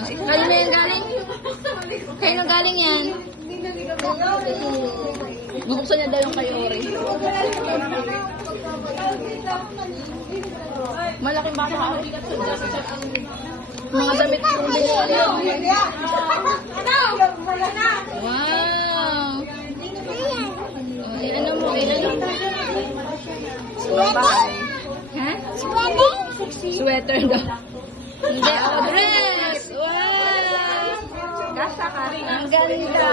Kanino yan galing? Kanino galing yan? Bubuksan niya daw yung kay Ori. Malaking bata ka. Mga damit kong binili. Wow! Ano mo? Ha? Sweater daw. Hindi, dress! Wow! Ang ganda!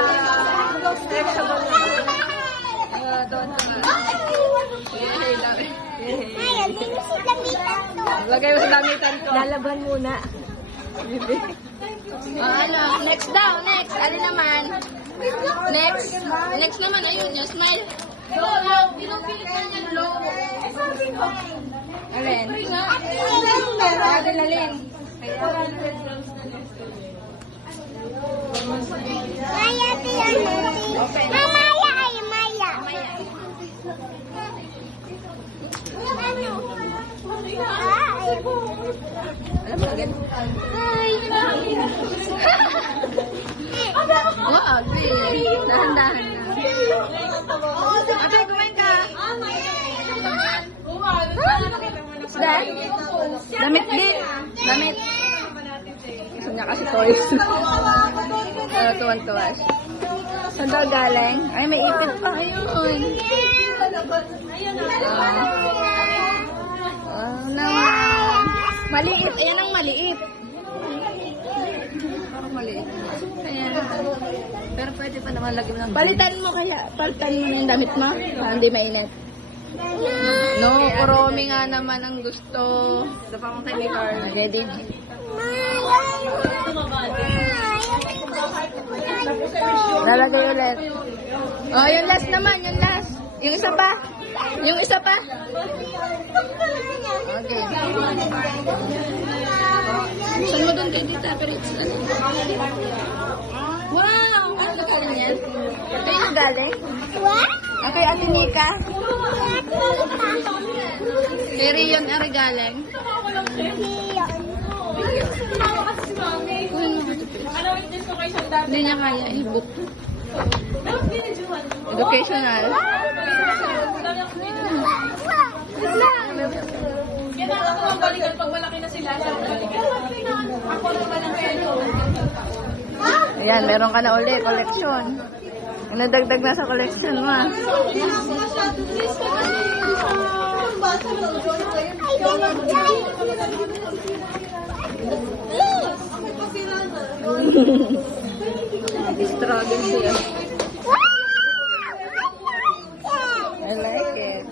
Lagay mo sa damitan ko. Lalaban muna. Ano? Next daw, next. Alin naman? Next. Next naman, ayun yung smile. Alin? Alin. Maya, Open. Maya, ay Maya. Alam mo, agad? Wow, please. Dahan-dahan na. Ate, kumain ka. Isda? Damit din. Damit. Gusto niya kasi toys. Tuwan-tuwa siya. Saan daw galing? Ay, may ipit pa. Ayun. Naman. Maliit. Ayan ang maliit. Parang maliit. Ayan. Pero pwede pa naman lagyan ng Palitan mo kaya. Palitan mo na yung damit mo. Para hindi mainit. No, kuromi nga naman ang gusto. Ito pa akong time card. Ready? Lalagay ulit. Oh, yung last naman. Yung last. Yung isa pa. Yung isa pa. Okay. Saan mo doon kay Tita? Pero it's wow! Ano na galing yan? Ito yung galing? What? Okay, Ate Nika. Kay Rion ang galing. Kunin mo ito, please. Hindi niya kaya i-book. Educational. Yan ang ako ang balikan pag malaki na sila. Ako naman ang pelo. Ayan, meron ka na uli, collection. Nadagdag na sa collection mo. Ah. Struggle siya. I like it.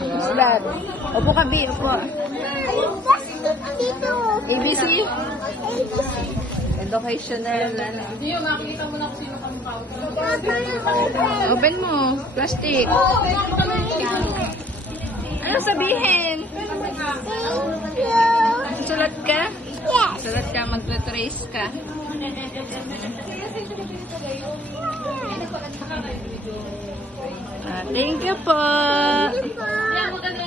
What's that? Upo ka, B. Upo. ABC? Educational. Ano. Yung makikita mo na kung sino kang tao. Open mo. Plastic. Ano sabihin? Sulat ka? Yes. Sulat ka, magta-trace ka. Thank you po. Yan, maganda.